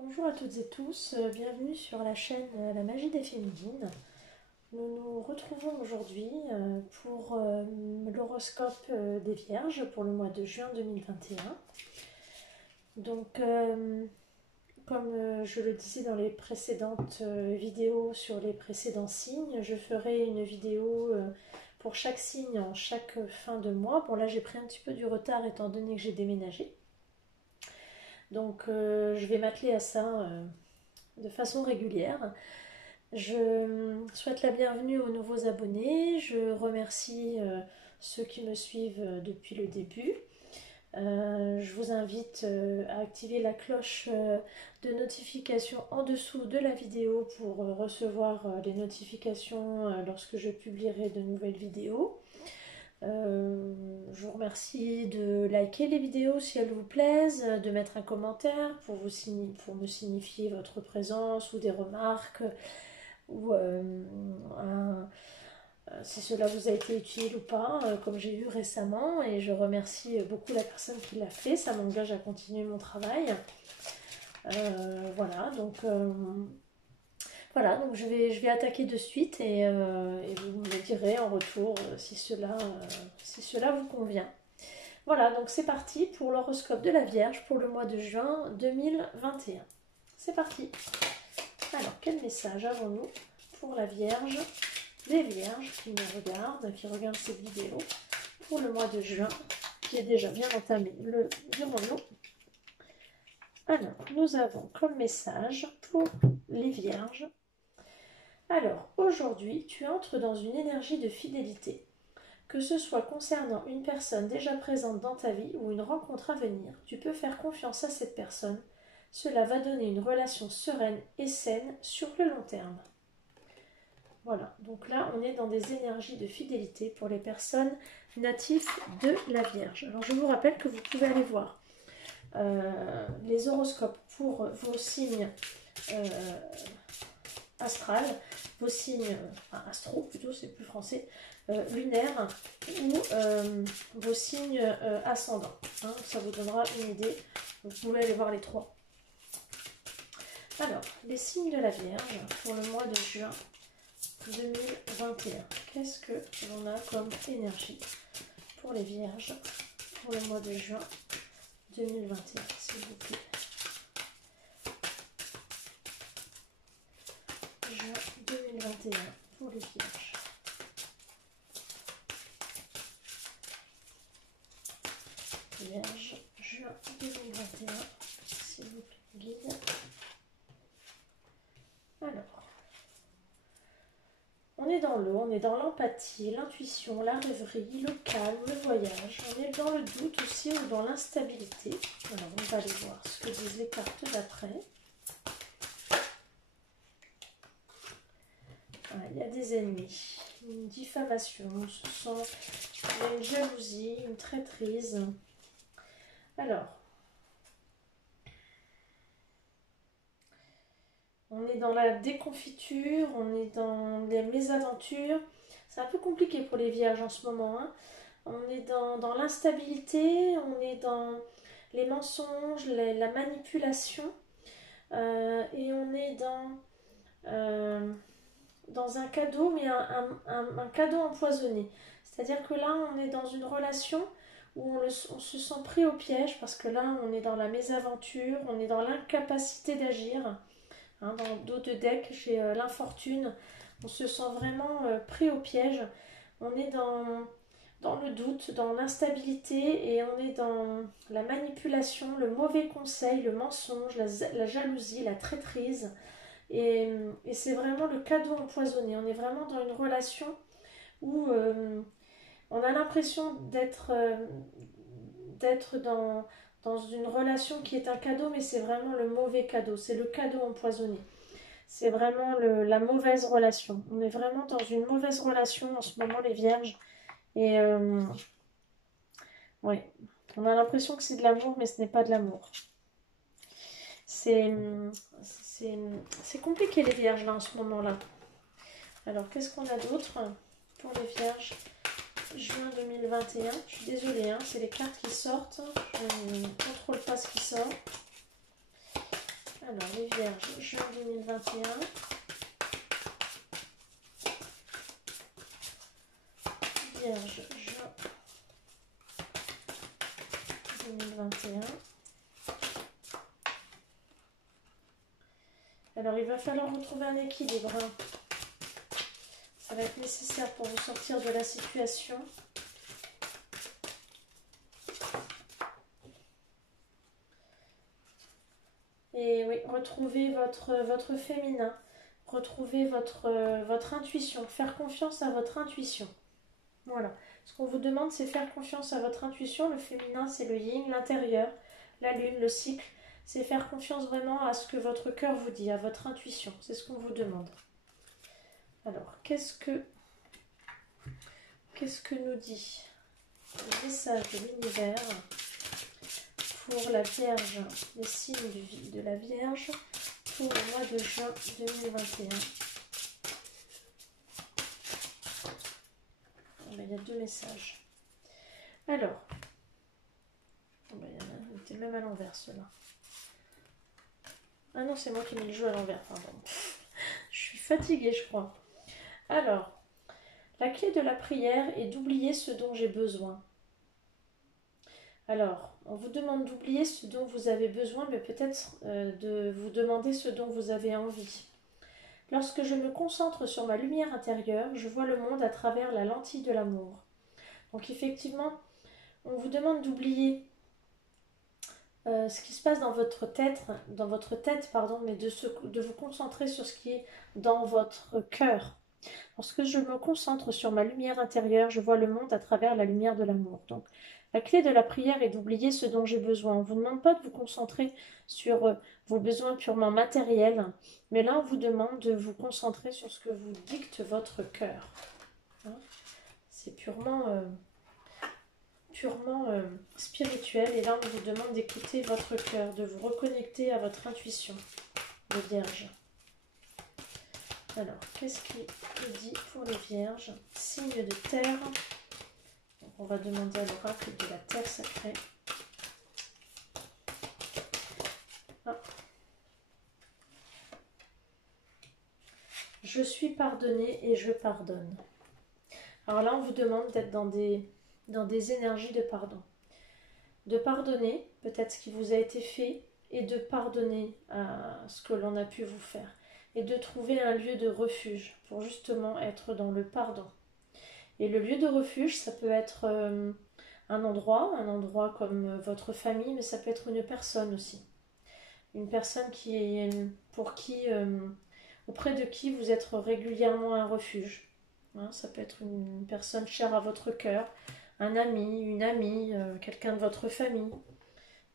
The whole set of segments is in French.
Bonjour à toutes et tous, bienvenue sur la chaîne La Magie des Féminines. Nous nous retrouvons aujourd'hui pour l'horoscope des Vierges pour le mois de juin 2021. Donc, comme je le disais dans les précédentes vidéos sur les précédents signes, je ferai une vidéo pour chaque signe en chaque fin de mois. Bon, là j'ai pris un petit peu du retard étant donné que j'ai déménagé. Donc, je vais m'atteler à ça de façon régulière. Je souhaite la bienvenue aux nouveaux abonnés. Je remercie ceux qui me suivent depuis le début. Je vous invite à activer la cloche de notification en dessous de la vidéo pour recevoir les notifications lorsque je publierai de nouvelles vidéos. Je vous remercie de liker les vidéos si elles vous plaisent, de mettre un commentaire pour me signifier votre présence ou des remarques, ou si cela vous a été utile ou pas, comme j'ai eu récemment. Et je remercie beaucoup la personne qui l'a fait, ça m'engage à continuer mon travail. Voilà, donc je vais attaquer de suite et vous me direz en retour si cela vous convient. Voilà, donc c'est parti pour l'horoscope de la Vierge pour le mois de juin 2021. C'est parti. Alors, quel message avons-nous pour la Vierge, les Vierges qui me regardent, qui regardent cette vidéo, pour le mois de juin, qui est déjà bien entamé, le dirons-nous. Alors, nous avons comme message pour les Vierges. Alors, aujourd'hui, tu entres dans une énergie de fidélité, que ce soit concernant une personne déjà présente dans ta vie ou une rencontre à venir. Tu peux faire confiance à cette personne. Cela va donner une relation sereine et saine sur le long terme. Voilà, donc là, on est dans des énergies de fidélité pour les personnes natifs de la Vierge. Alors, je vous rappelle que vous pouvez aller voir les horoscopes pour vos signes astral, vos signes astro plutôt, c'est plus français, lunaires, ou vos signes ascendants. Hein, ça vous donnera une idée. Vous pouvez aller voir les trois. Alors, les signes de la Vierge pour le mois de juin 2021. Qu'est-ce que l'on a comme énergie pour les Vierges pour le mois de juin 2021, s'il vous plaît? Juin 2021 pour les Vierges. Vierge, juin 2021, s'il vous plaît, guide. Alors, on est dans l'eau, on est dans l'empathie, l'intuition, la rêverie, le calme, le voyage. On est dans le doute aussi ou dans l'instabilité. Alors, on va aller voir ce que disent les cartes d'après. Il y a des ennemis, une diffamation, il y a une jalousie, une traîtrise. Alors, on est dans la déconfiture, on est dans les mésaventures. C'est un peu compliqué pour les Vierges en ce moment. Hein. On est dans l'instabilité, on est dans les mensonges, la manipulation. Et on est dans un cadeau, mais un cadeau empoisonné. C'est-à-dire que là, on est dans une relation où on se sent pris au piège, parce que là, on est dans la mésaventure, on est dans l'incapacité d'agir. Hein, dans le dos de deck, chez l'infortune, on se sent vraiment pris au piège. On est dans le doute, dans l'instabilité, et on est dans la manipulation, le mauvais conseil, le mensonge, la jalousie, la traîtrise. Et c'est vraiment le cadeau empoisonné. On est vraiment dans une relation où on a l'impression d'être dans une relation qui est un cadeau, mais c'est vraiment le mauvais cadeau. C'est le cadeau empoisonné. C'est vraiment la mauvaise relation. On est vraiment dans une mauvaise relation en ce moment, les Vierges. Et ouais, on a l'impression que c'est de l'amour, mais ce n'est pas de l'amour. C'est compliqué les Vierges là en ce moment-là. Alors qu'est-ce qu'on a d'autre pour les Vierges juin 2021? Je suis désolée, hein, c'est les cartes qui sortent. Je ne contrôle pas ce qui sort. Alors, les Vierges, juin 2021. Vierge, juin 2021. Alors, il va falloir retrouver un équilibre. Ça va être nécessaire pour vous sortir de la situation. Et oui, retrouvez votre féminin. Retrouvez votre intuition. Faire confiance à votre intuition. Voilà. Ce qu'on vous demande, c'est faire confiance à votre intuition. Le féminin, c'est le yin, l'intérieur, la lune, le cycle. C'est faire confiance vraiment à ce que votre cœur vous dit, à votre intuition. C'est ce qu'on vous demande. Alors, qu'est-ce que nous dit le message de l'univers pour la Vierge, les signes de la Vierge pour le mois de juin 2021? Il y a 2 messages. Alors, il y en a, il était même à l'envers ceux-là. Ah non, c'est moi qui mets le jeu à l'envers, pardon. Je suis fatiguée, je crois. Alors, la clé de la prière est d'oublier ce dont j'ai besoin. Alors, on vous demande d'oublier ce dont vous avez besoin, mais peut-être de vous demander ce dont vous avez envie. Lorsque je me concentre sur ma lumière intérieure, je vois le monde à travers la lentille de l'amour. Donc effectivement, on vous demande d'oublier ce qui se passe dans votre tête, mais de vous concentrer sur ce qui est dans votre cœur. Lorsque je me concentre sur ma lumière intérieure, je vois le monde à travers la lumière de l'amour. Donc, la clé de la prière est d'oublier ce dont j'ai besoin. On ne vous demande pas de vous concentrer sur vos besoins purement matériels, mais là, on vous demande de vous concentrer sur ce que vous dicte votre cœur. Hein, c'est purement spirituel, et là, on vous demande d'écouter votre cœur, de vous reconnecter à votre intuition, les Vierges. Alors, qu'est-ce qui est dit pour les Vierges? Signe de terre. Donc, on va demander à l'oracle de la terre sacrée. Ah. Je suis pardonné et je pardonne. Alors là, on vous demande d'être dans des énergies de pardon. De pardonner peut-être ce qui vous a été fait et de pardonner à ce que l'on a pu vous faire. Et de trouver un lieu de refuge pour justement être dans le pardon. Et le lieu de refuge, ça peut être un endroit comme votre famille, mais ça peut être une personne aussi. Une personne auprès de qui vous êtes régulièrement un refuge. Hein, ça peut être une personne chère à votre cœur, un ami, une amie, quelqu'un de votre famille.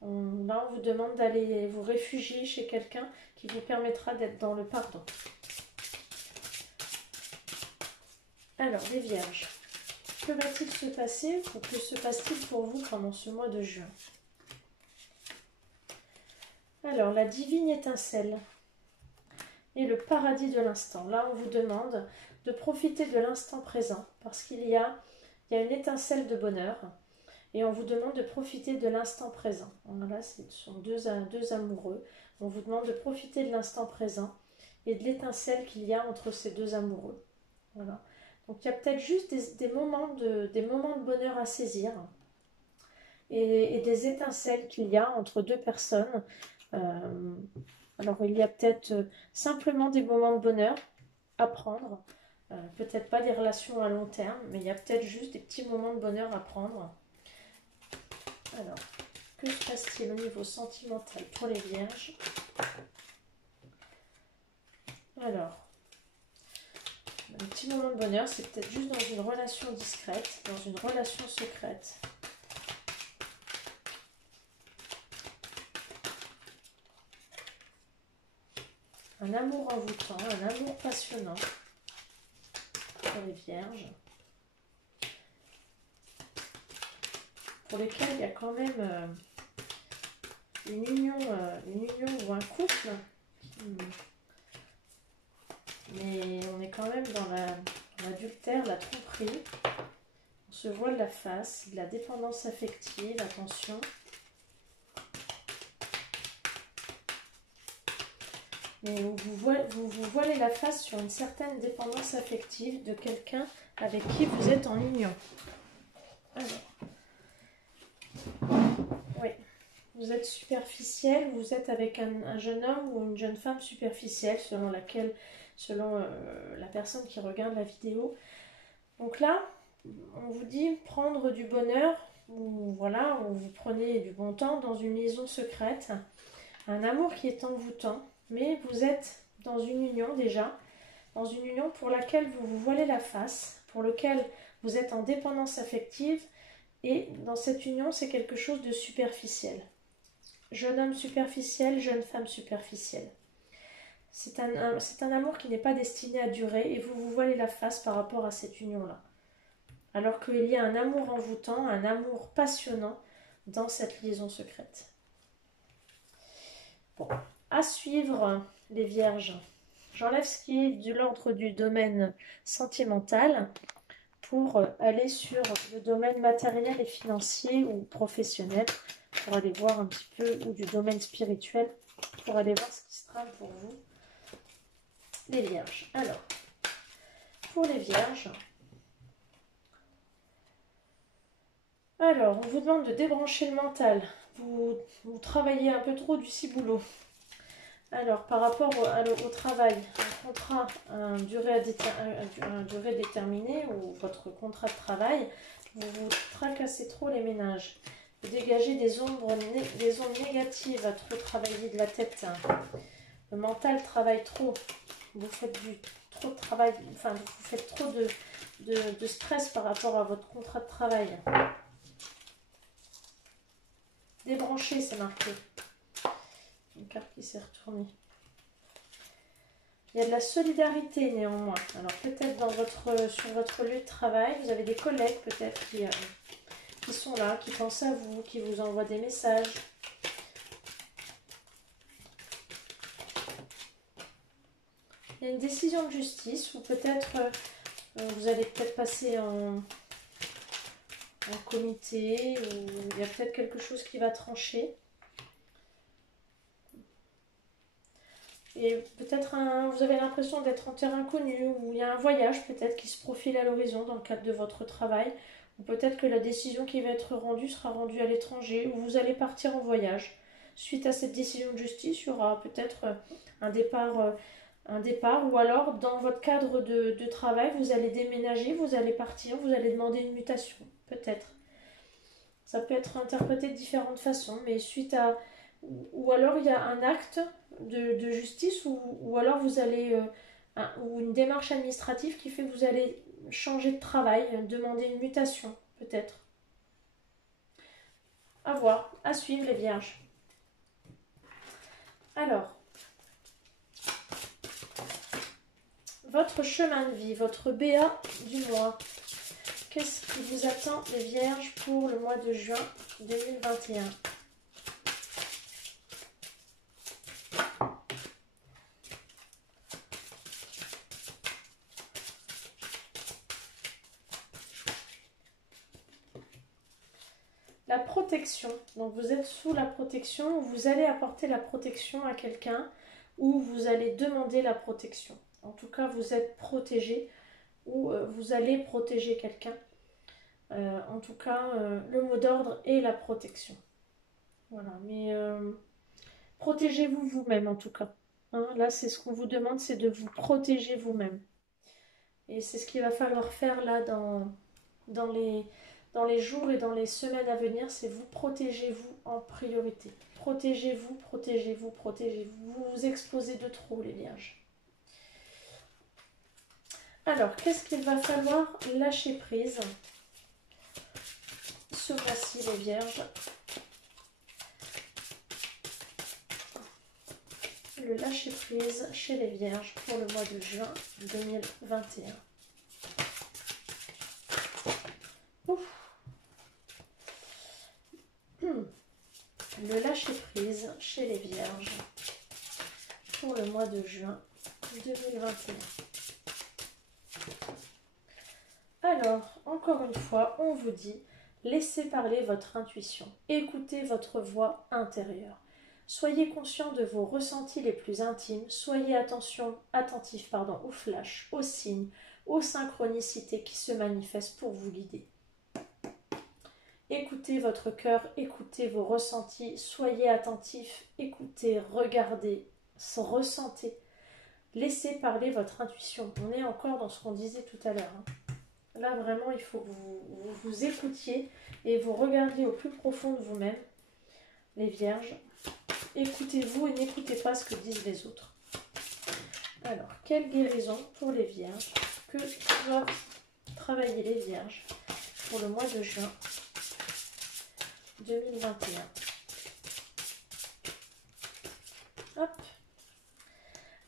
Là, on vous demande d'aller vous réfugier chez quelqu'un qui vous permettra d'être dans le pardon. Alors, les Vierges, que va-t-il se passer ou que se passe-t-il pour vous pendant ce mois de juin? Alors, la divine étincelle et le paradis de l'instant. Là, on vous demande de profiter de l'instant présent parce qu'il y a une étincelle de bonheur. Et on vous demande de profiter de l'instant présent. Voilà, ce sont deux amoureux. On vous demande de profiter de l'instant présent et de l'étincelle qu'il y a entre ces deux amoureux. Voilà. Donc il y a peut-être juste des moments de bonheur à saisir et des étincelles qu'il y a entre deux personnes. Alors il y a peut-être simplement des moments de bonheur à prendre. Peut-être pas des relations à long terme, mais il y a peut-être juste des petits moments de bonheur à prendre. Alors, que se passe-t-il au niveau sentimental pour les Vierges? Alors, un petit moment de bonheur, c'est peut-être juste dans une relation discrète, dans une relation secrète. Un amour envoûtant, un amour passionnant pour les Vierges. Pour lesquels il y a quand même une union ou un couple, mais on est quand même dans l'adultère, la tromperie. On se voile la face, de la dépendance affective, attention. mais vous vous voilez la face sur une certaine dépendance affective de quelqu'un avec qui vous êtes en union. Alors, oui, vous êtes superficiel, vous êtes avec un jeune homme ou une jeune femme superficielle selon la personne qui regarde la vidéo. Donc là, on vous dit prendre du bonheur, ou voilà, ou vous prenez du bon temps dans une liaison secrète, un amour qui est envoûtant, mais vous êtes dans une union déjà, dans une union pour laquelle vous vous voilez la face, pour laquelle vous êtes en dépendance affective, et dans cette union, c'est quelque chose de superficiel. Jeune homme superficiel, jeune femme superficielle. C'est un amour qui n'est pas destiné à durer, et vous vous voilez la face par rapport à cette union-là. Alors qu'il y a un amour envoûtant, un amour passionnant dans cette liaison secrète. Bon, à suivre les vierges. J'enlève ce qui est de l'ordre du domaine sentimental pour aller sur le domaine matériel et financier ou professionnel, pour aller voir un petit peu, ou du domaine spirituel, pour aller voir ce qui se trame pour vous, les vierges. Alors, pour les vierges, alors, on vous demande de débrancher le mental. Vous travaillez un peu trop du ciboulot. Alors, par rapport au travail, un contrat à durée déterminée ou votre contrat de travail, vous tracassez trop les ménages. Vous dégagez des ondes négatives à trop travailler de la tête. Le mental travaille trop. Vous faites trop de travail, enfin, vous faites trop de stress par rapport à votre contrat de travail. Débrancher, c'est marqué. Une carte qui s'est retournée. Il y a de la solidarité néanmoins. Alors peut-être sur votre lieu de travail, vous avez des collègues peut-être qui sont là, qui pensent à vous, qui vous envoient des messages. Il y a une décision de justice ou peut-être vous allez peut-être passer en comité, ou il y a peut-être quelque chose qui va trancher. Et peut-être vous avez l'impression d'être en terrain inconnu, ou il y a un voyage peut-être qui se profile à l'horizon dans le cadre de votre travail, ou peut-être que la décision qui va être rendue sera rendue à l'étranger, ou vous allez partir en voyage. Suite à cette décision de justice, il y aura peut-être un départ, ou alors dans votre cadre de travail, vous allez déménager, vous allez partir, vous allez demander une mutation, peut-être. Ça peut être interprété de différentes façons, mais suite à... Ou alors il y a un acte de justice, ou alors vous allez... ou une démarche administrative qui fait que vous allez changer de travail, demander une mutation, peut-être. À voir, à suivre les vierges. Alors, votre chemin de vie, votre BA du mois. Qu'est-ce qui vous attend les vierges pour le mois de juin 2021 ? La protection. Donc vous êtes sous la protection, vous allez apporter la protection à quelqu'un ou vous allez demander la protection. En tout cas, vous êtes protégé ou vous allez protéger quelqu'un. En tout cas, le mot d'ordre est la protection. Voilà, mais protégez-vous vous-même en tout cas. Hein, là, c'est ce qu'on vous demande, c'est de vous protéger vous-même. Et c'est ce qu'il va falloir faire là dans les jours et dans les semaines à venir, c'est vous protégez-vous en priorité. Protégez-vous, protégez-vous, protégez-vous. Vous vous exposez de trop, les vierges. Alors, qu'est-ce qu'il va falloir lâcher prise ce mois-ci, les vierges? Le lâcher prise chez les vierges pour le mois de juin 2021. Ouf. Le lâcher prise chez les vierges pour le mois de juin 2021. Alors, encore une fois, on vous dit, laissez parler votre intuition. Écoutez votre voix intérieure. Soyez conscient de vos ressentis les plus intimes, soyez attentif aux flashs, aux signes, aux synchronicités qui se manifestent pour vous guider. Écoutez votre cœur, écoutez vos ressentis, soyez attentif, écoutez, regardez, ressentez. Laissez parler votre intuition. On est encore dans ce qu'on disait tout à l'heure. Là, vraiment, il faut que vous écoutiez et vous regardiez au plus profond de vous-même, les vierges. Écoutez-vous et n'écoutez pas ce que disent les autres. Alors, quelle guérison pour les vierges? Que doivent travailler les vierges pour le mois de juin 2021? Hop.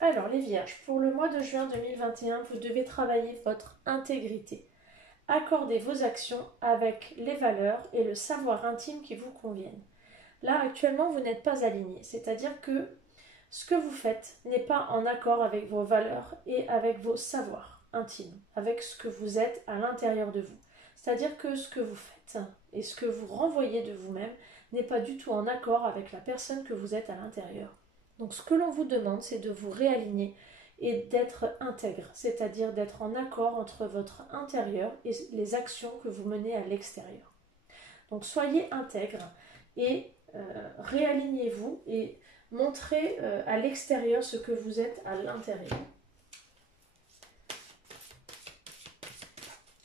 Alors, les vierges, pour le mois de juin 2021, vous devez travailler votre intégrité. Accordez vos actions avec les valeurs et le savoir intime qui vous conviennent. Là, actuellement, vous n'êtes pas aligné, c'est-à-dire que ce que vous faites n'est pas en accord avec vos valeurs et avec vos savoirs intimes, avec ce que vous êtes à l'intérieur de vous. C'est-à-dire que ce que vous faites et ce que vous renvoyez de vous-même n'est pas du tout en accord avec la personne que vous êtes à l'intérieur. Donc ce que l'on vous demande, c'est de vous réaligner et d'être intègre, c'est-à-dire d'être en accord entre votre intérieur et les actions que vous menez à l'extérieur. Donc soyez intègre et réalignez-vous et montrez à l'extérieur ce que vous êtes à l'intérieur.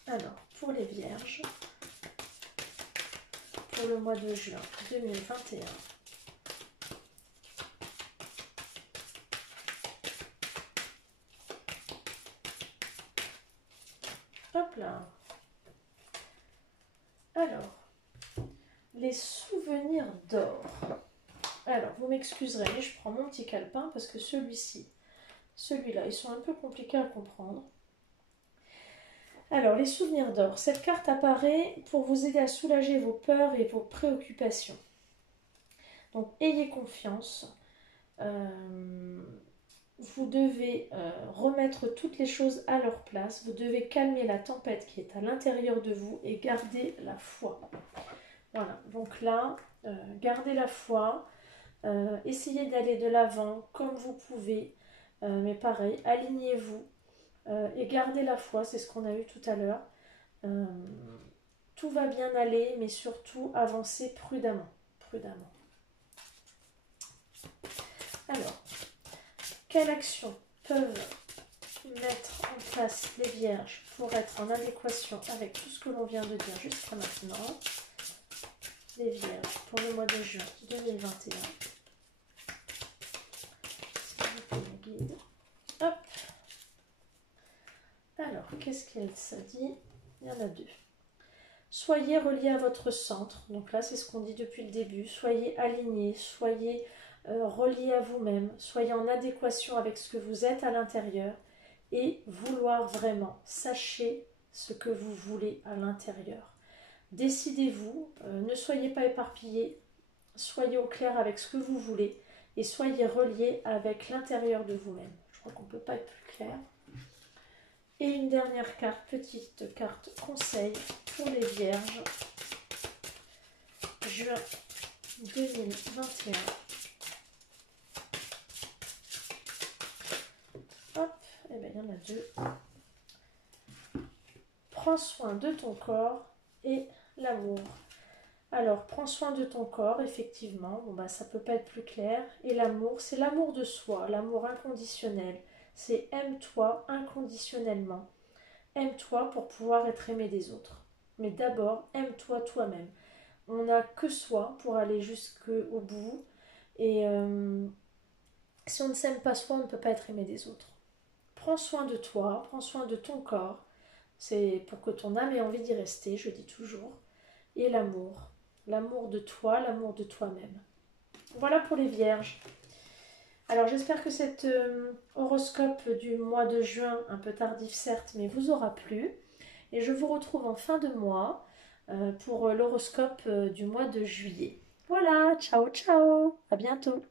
Alors, pour les vierges, pour le mois de juin 2021, hop là. Alors, les souvenirs d'or. Alors, vous m'excuserez, mais je prends mon petit calepin parce que celui-là, ils sont un peu compliqués à comprendre. Alors, les souvenirs d'or. Cette carte apparaît pour vous aider à soulager vos peurs et vos préoccupations. Donc, ayez confiance. Vous devez remettre toutes les choses à leur place. Vous devez calmer la tempête qui est à l'intérieur de vous et garder la foi. Voilà, donc là, gardez la foi. Essayez d'aller de l'avant comme vous pouvez. Mais pareil, alignez-vous. Et gardez la foi, c'est ce qu'on a eu tout à l'heure. Tout va bien aller, mais surtout avancez prudemment. Alors, quelles actions peuvent mettre en place les vierges pour être en adéquation avec tout ce que l'on vient de dire jusqu'à maintenant? Les vierges pour le mois de juin 2021. S'il vous plaît, mes guides. Hop. Alors, qu'est-ce qu'elle se dit? Il y en a deux. Soyez reliés à votre centre. Donc là, c'est ce qu'on dit depuis le début. Soyez alignés, soyez reliés à vous-même. Soyez en adéquation avec ce que vous êtes à l'intérieur. Et vouloir vraiment. Sachez ce que vous voulez à l'intérieur. Décidez-vous. Ne soyez pas éparpillés. Soyez au clair avec ce que vous voulez. Et soyez reliés avec l'intérieur de vous-même. Je crois qu'on ne peut pas être plus clair. Et une dernière carte, petite carte conseil pour les vierges, juin 2021. Hop, et bien il y en a deux. Prends soin de ton corps et l'amour. Alors, prends soin de ton corps, effectivement, ça peut pas être plus clair. Et l'amour, c'est l'amour de soi, l'amour inconditionnel. C'est aime-toi inconditionnellement. Aime-toi pour pouvoir être aimé des autres. Mais d'abord, aime-toi toi-même. On n'a que soi pour aller jusqu'au bout. Et si on ne s'aime pas soi, on ne peut pas être aimé des autres. Prends soin de toi, prends soin de ton corps. C'est pour que ton âme ait envie d'y rester, je dis toujours. Et l'amour. L'amour de toi, l'amour de toi-même. Voilà pour les vierges. Alors j'espère que cet horoscope du mois de juin, un peu tardif certes, mais vous aura plu. Et je vous retrouve en fin de mois pour l'horoscope du mois de juillet. Voilà, ciao ciao, à bientôt.